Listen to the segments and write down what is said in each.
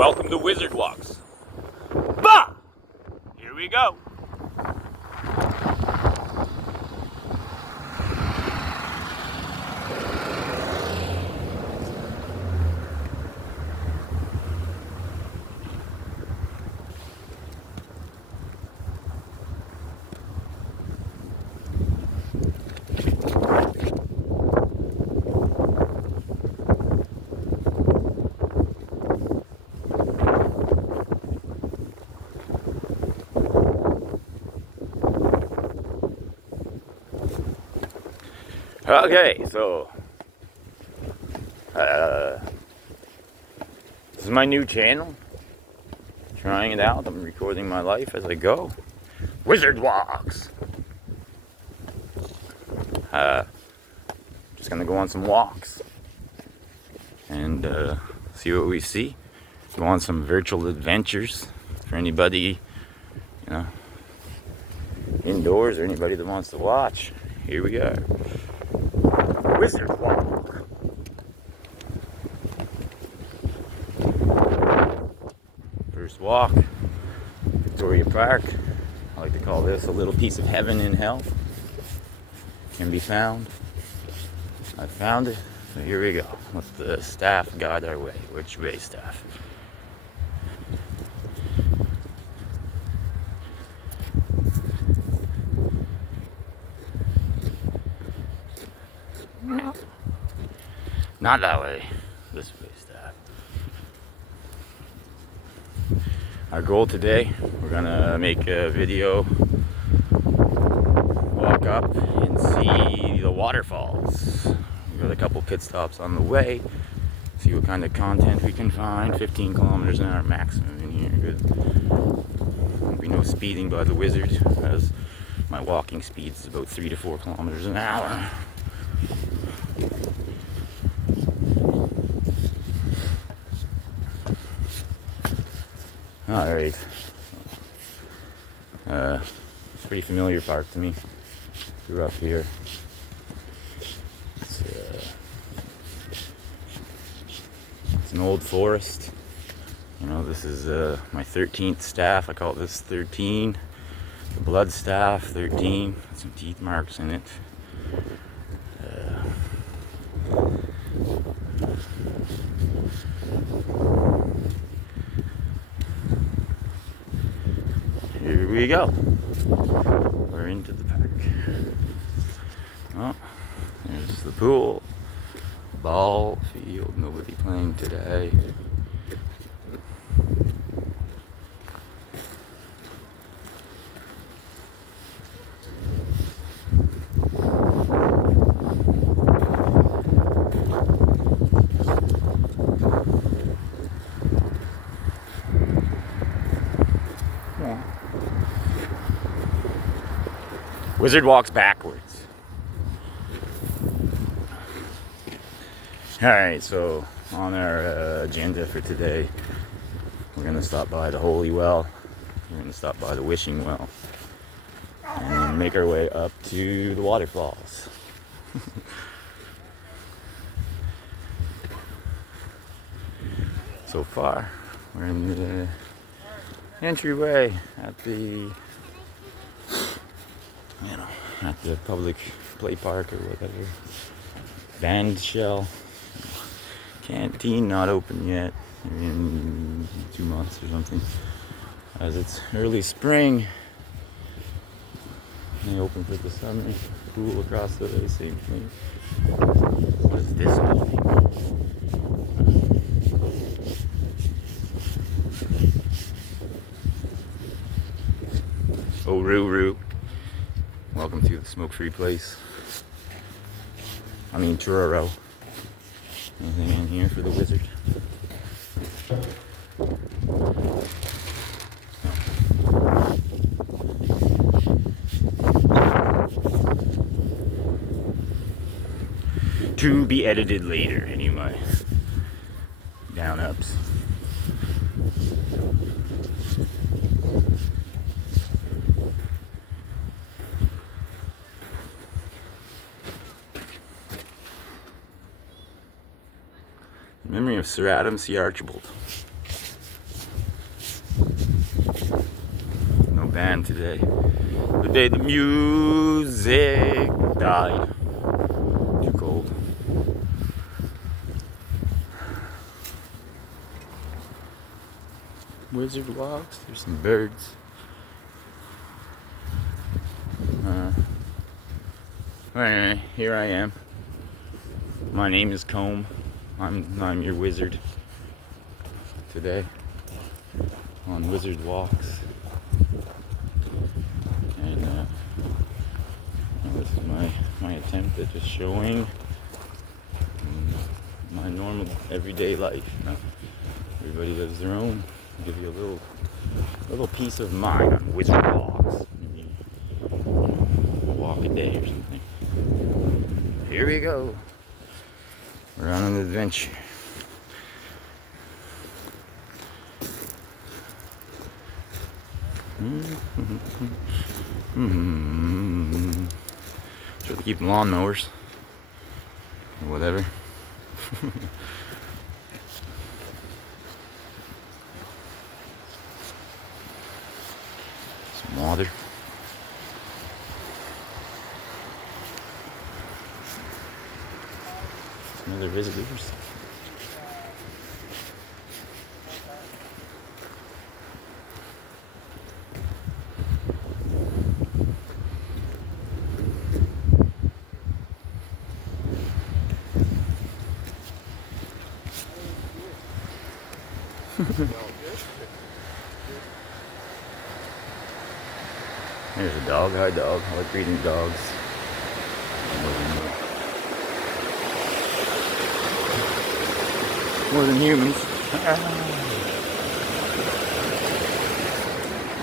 Welcome to Wizard Walks. Bah! Here we go. Okay, so this is my new channel. Trying it out. I'm recording my life as I go. Wizard Walks. Just gonna go on some walks and see what we see. Go on some virtual adventures for anybody, indoors or anybody that wants to watch. Here we are. Wizard Walk. First walk, Victoria Park. I like to call this a little piece of heaven in hell. Can be found. I found it. So here we go. Let the staff guide our way. Which way, staff? No. Not that way. This way, staff. Our goal today, we're gonna make a video, walk up and see the waterfalls. We got a couple pit stops on the way, see what kind of content we can find. 15 kilometers an hour maximum in here. Good. Won't be no speeding by the wizard, as my walking speed is about 3 to 4 kilometers an hour. Alright. It's a pretty familiar park to me. Grew up here. It's an old forest. This is my 13th staff. I call this 13. The blood staff, 13. Some teeth marks in it. Here we go. We're into the park. Oh, there's the pool. Ball field. Nobody playing today. Wizard walks backwards. Alright, so on our agenda for today, we're going to stop by the Holy Well, we're going to stop by the Wishing Well, and make our way up to the Waterfalls. So far, we're in the entryway at the public play park or whatever. Band shell. Canteen not open yet. Maybe in 2 months or something. As it's early spring. They open for the summer. Pool across the way, same thing. What is this building? Oh, Roo. Welcome to the smoke-free place. I mean, Truro. Anything in here for the wizard? To be edited later, anyway. Down-ups. Memory of Sir Adam C. Archibald. band today. The day the music died. Too cold. Wizard walks. There's some birds. Anyway, here I am. My name is Comb. I'm your wizard today on Wizard Walks. And this is my attempt at just showing my normal everyday life. Everybody lives their own. I'll give you a little piece of mine on Wizard Walks. Maybe a walk a day or something. Here we go. We're on an adventure. Sure to keep the lawnmowers or whatever. Some water. Some other visitors. There's a dog. Hi, dog. I like breeding dogs. More than humans.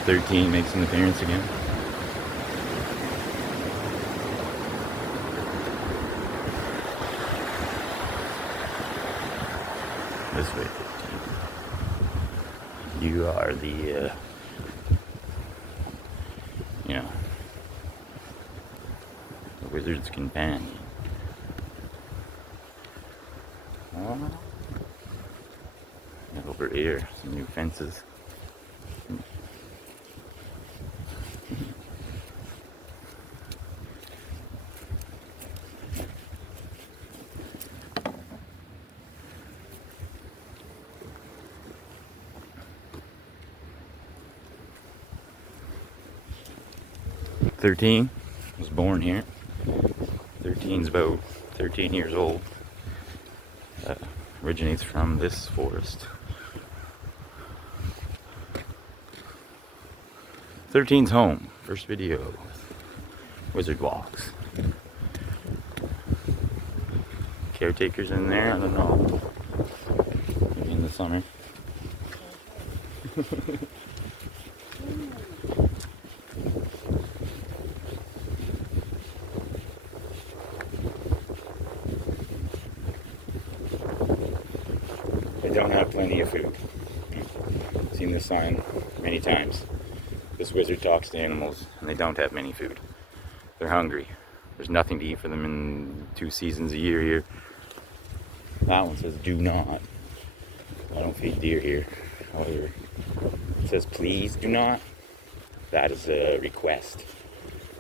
13 makes an appearance again. This way, 15. You are the, the wizard's companion. Over here, some new fences. "13 was born here. 13's about 13 years old. Originates from this forest. 13's home. First video. Wizard Walks. Caretakers in there, I don't know. Maybe in the summer. They don't have plenty of food. I've seen this sign many times. This wizard talks to animals, and they don't have many food. They're hungry. There's nothing to eat for them in 2 seasons a year here. That one says do not. I don't feed deer here. However, it says please do not. That is a request.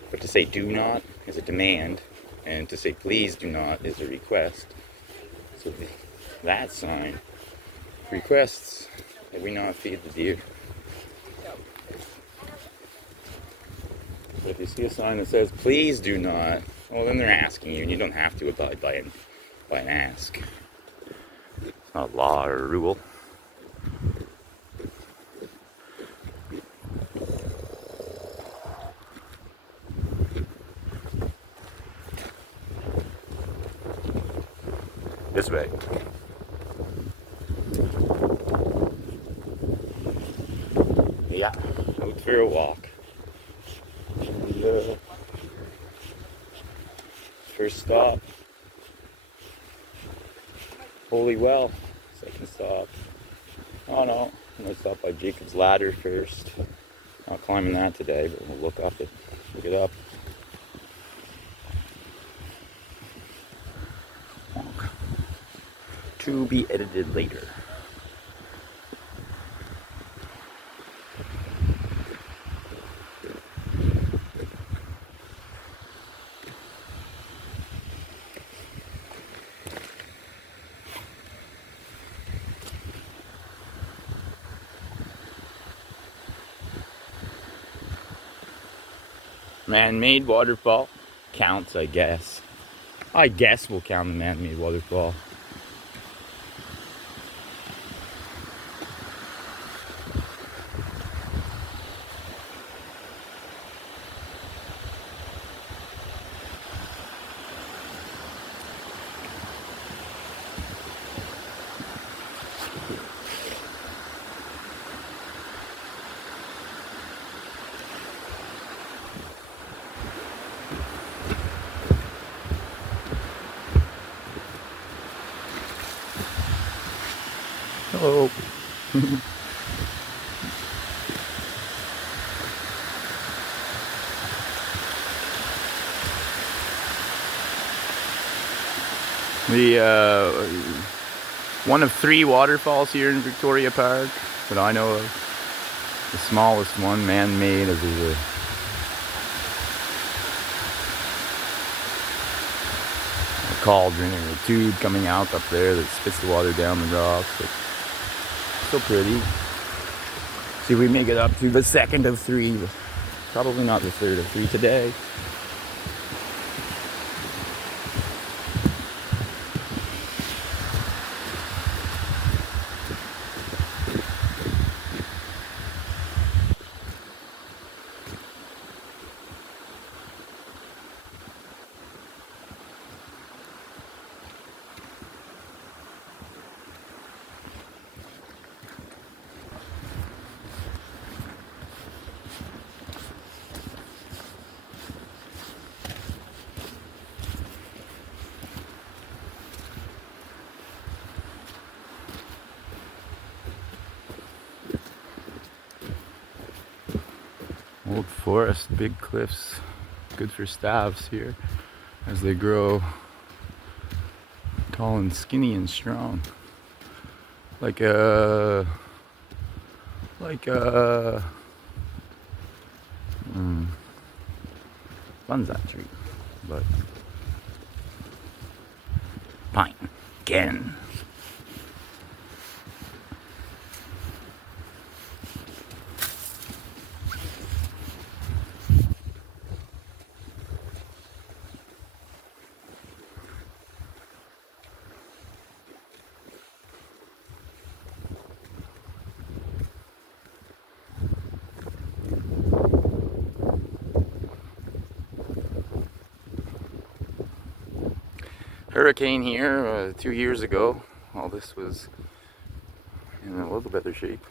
But to say do not is a demand, and to say please do not is a request. So that sign requests that we not feed the deer. If you see a sign that says, please do not, well, then they're asking you, and you don't have to abide by an ask. It's not a law or a rule. This way. Yeah, out for a walk. And, first stop, Holy Well. Second stop, oh no, I'm gonna stop by Jacob's Ladder first. Not climbing that today, but we'll look it up. To be edited later. Man-made waterfall counts, I guess. I guess we'll count the man-made waterfall. Hello. The one of 3 waterfalls here in Victoria Park that I know of. The smallest one, man-made, as there's a cauldron or a tube coming out up there that spits the water down the rocks. But still pretty. See if we make it up to the second of 3. Probably not the third of 3 today. Old forest, big cliffs, good for staves here as they grow tall and skinny and strong. Like a bonsai tree, but pine again. Hurricane here 2 years ago. All this was in a little better shape.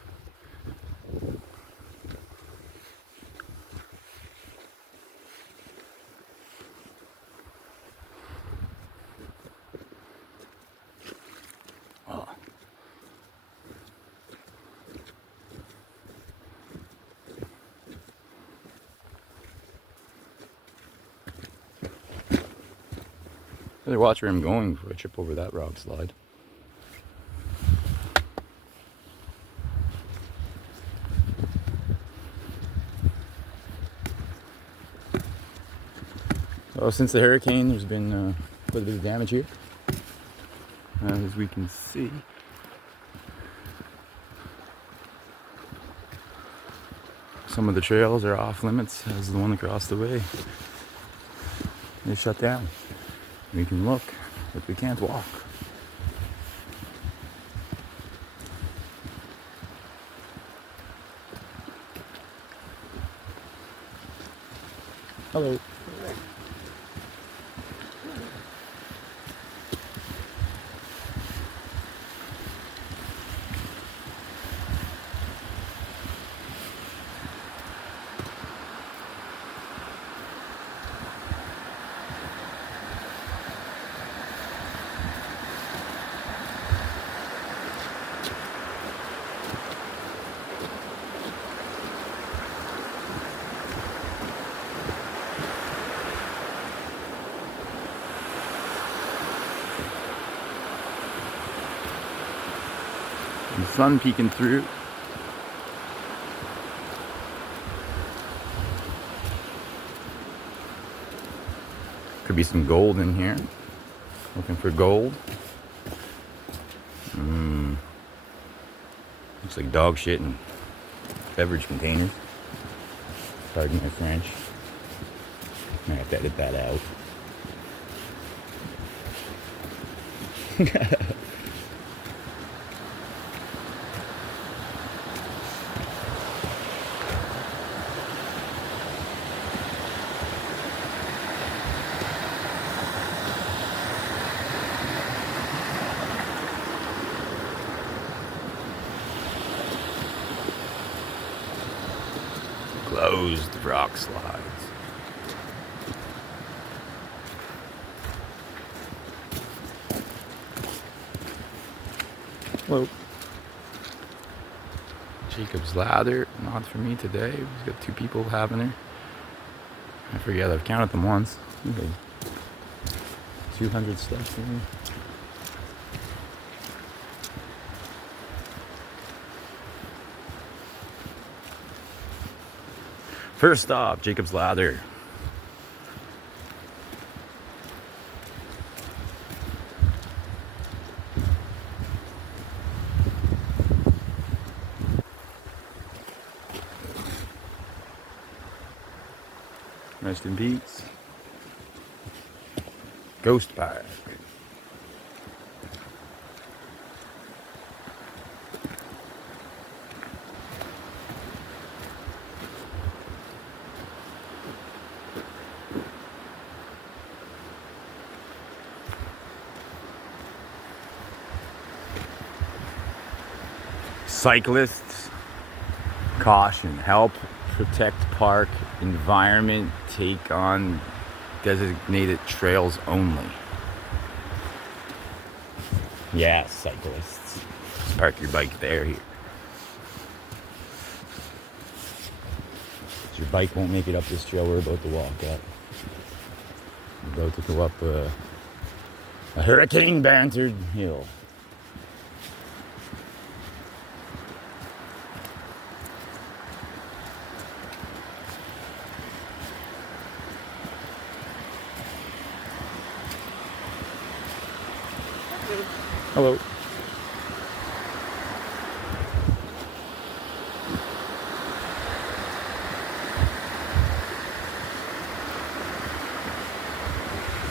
Oh. Better watch where I'm going before I trip over that rock slide. So since the hurricane, there's been quite a bit of damage here, as we can see. Some of the trails are off limits, as the one across the way. They shut down. We can look, but we can't walk. Hello. The sun peeking through. Could be some gold in here. Looking for gold. Looks like dog shit and beverage containers. Pardon my French. I have to edit that out. Closed rock slides. Hello. Jacob's Ladder, not for me today. We've got 2 people having her. I forget, I've counted them once. Okay. 200 steps in here. First stop, Jacob's Ladder. Rest in peace. Ghost Park. Cyclists, caution, help protect park environment, take on designated trails only. Yeah, cyclists. Just park your bike there. Here. Your bike won't make it up this trail we're about to walk up. We're about to go up a hurricane bantered hill. Hello.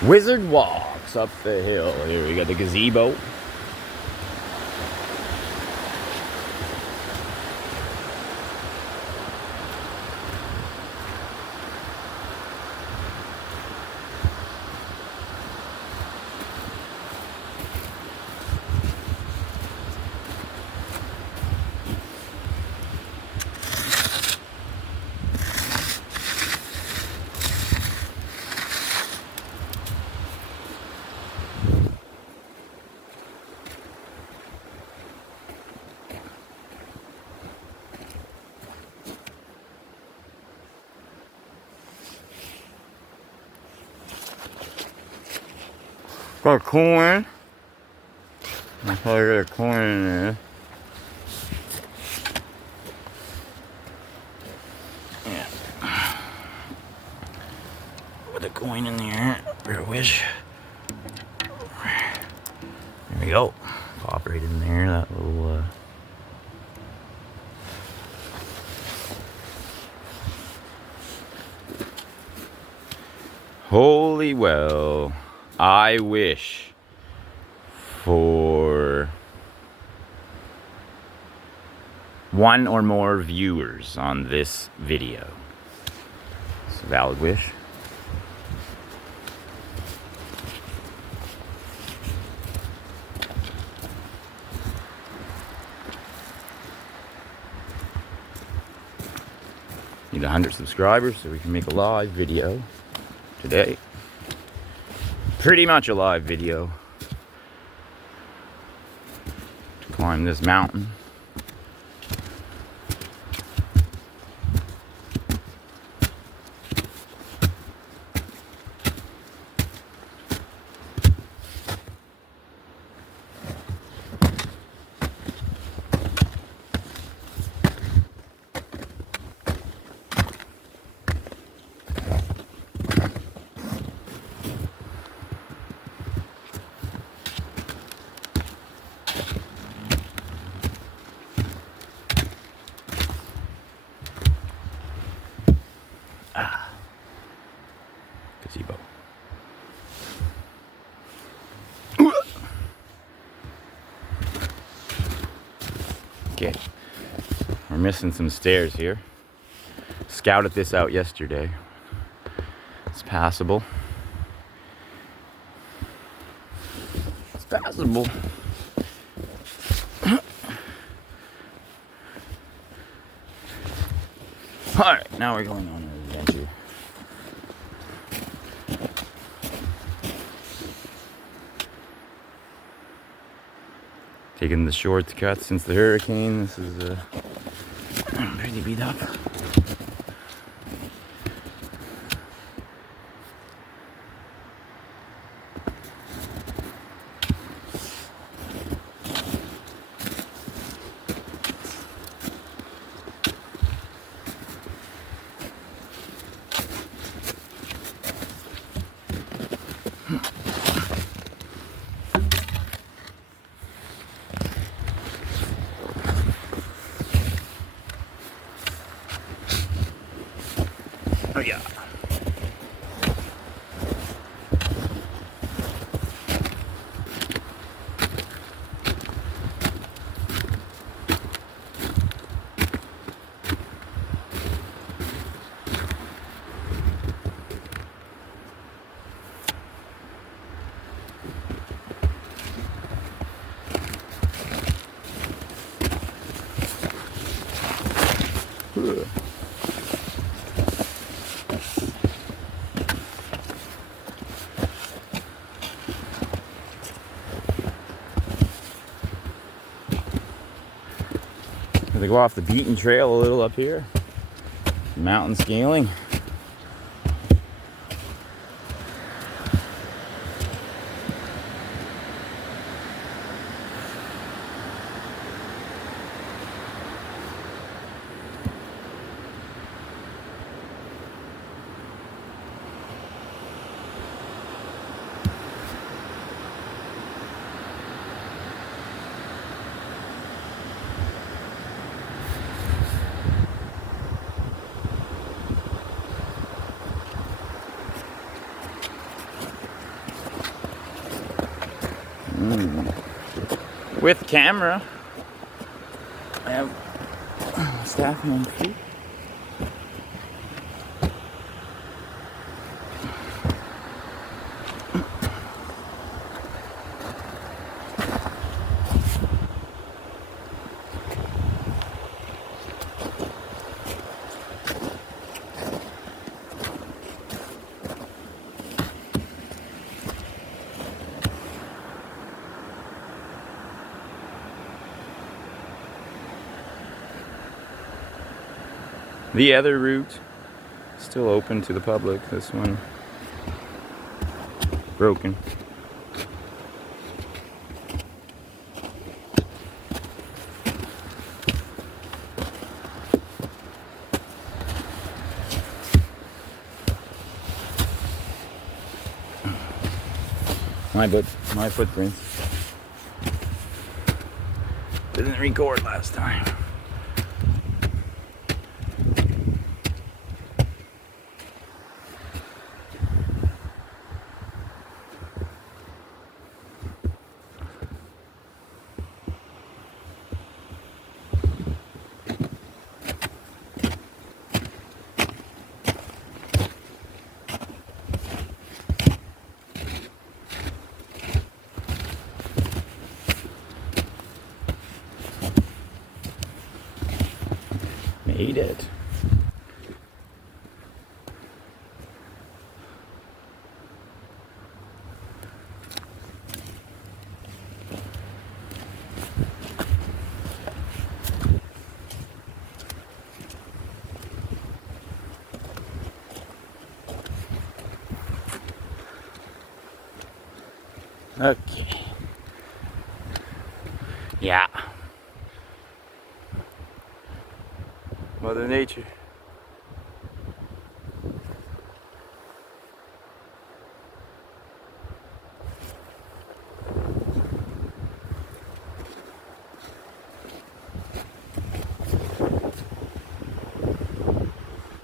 Wizard walks up the hill. Here we got the gazebo. Got a coin. I probably got a coin in there. Yeah. With a coin in there. I wish. There we go. Pop right in there. That little. Holy well. I wish for 1 or more viewers on this video. It's a valid wish. Need 100 subscribers so we can make a live video today. Pretty much a live video to climb this mountain. Okay, we're missing some stairs here. Scouted this out yesterday. It's passable. It's passable. Alright, now we're going on an adventure. Taking the shortcut since the hurricane. This is pretty beat up. Oh yeah. They go off the beaten trail a little up here. Mountain scaling. With camera. I have staff on feet. The other route still open to the public. This one broken. My footprints. Didn't record last time. Made it. Okay. Yeah. Mother Nature.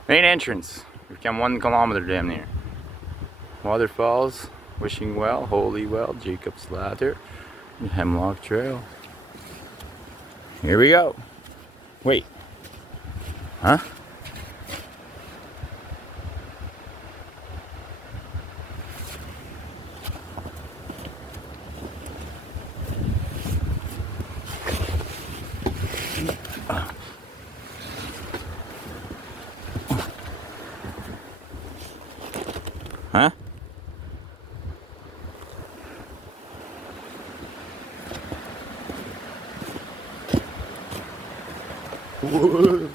Main entrance. We've come 1 kilometer damn near. Waterfalls, Wishing Well, Holy Well, Jacob's Ladder, and Hemlock Trail. Here we go. Wait. Huh? Huh? Whoa.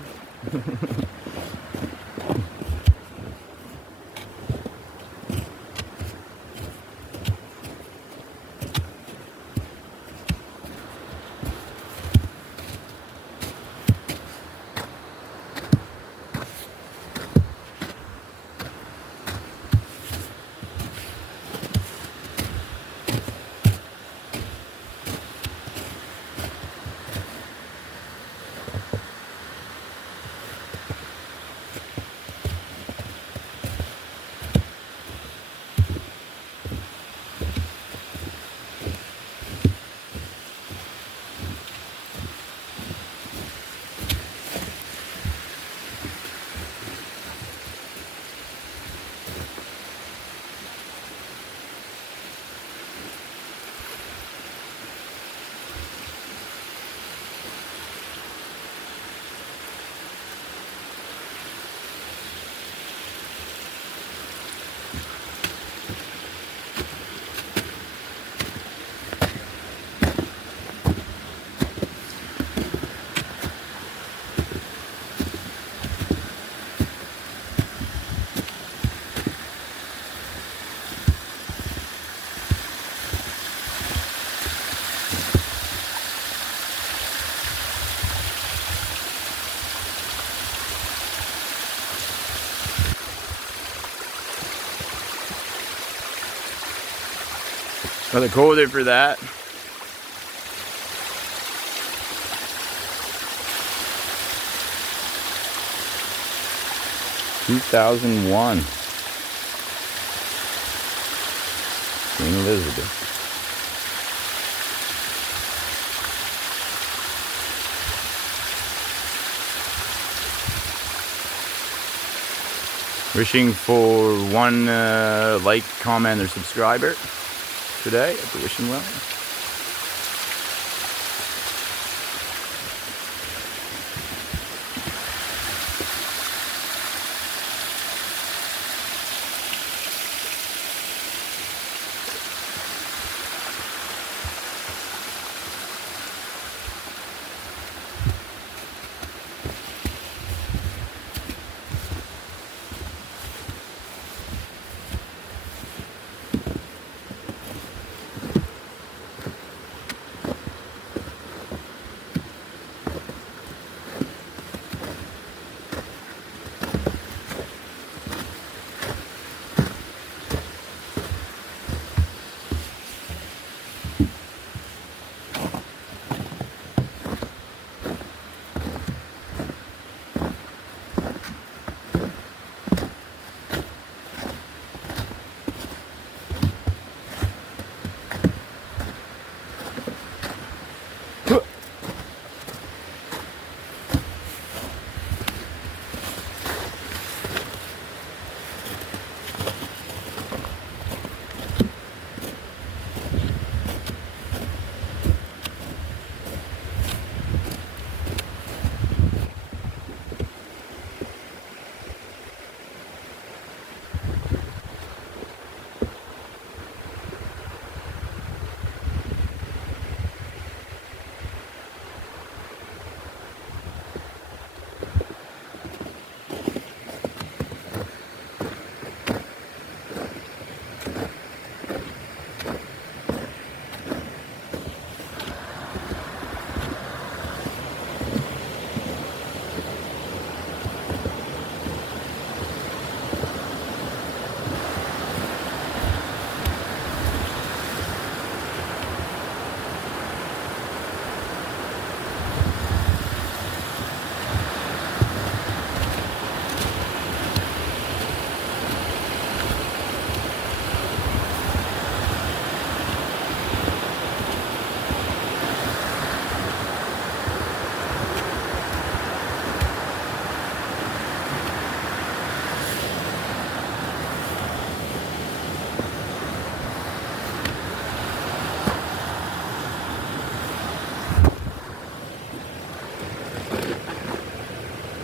Well, the code for that. (2001). Queen Elizabeth. Wishing for one like, comment, or subscriber today at the wishing well.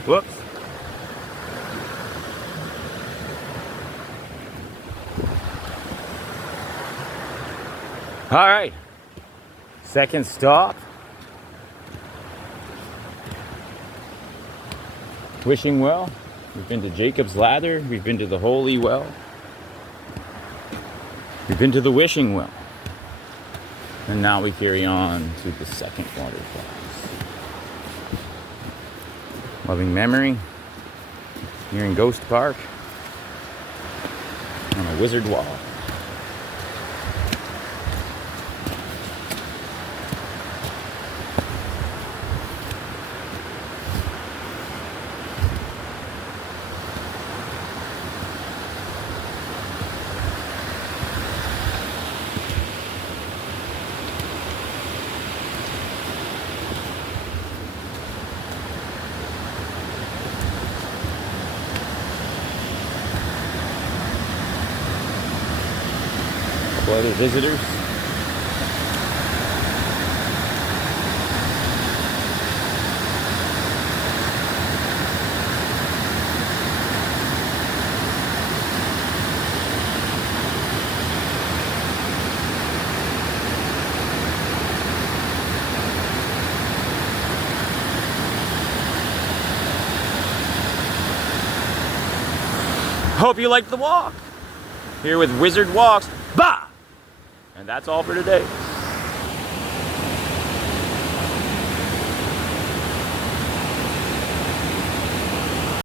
Whoops. All right. Second stop. Wishing Well. We've been to Jacob's Ladder. We've been to the Holy Well. We've been to the Wishing Well. And now we carry on to the second waterfalls. Loving Memory. Here in Ghost Park. On a Wizard Wall. Other visitors. Hope you liked the walk. Here with Wizard Walks. Bah! And that's all for today.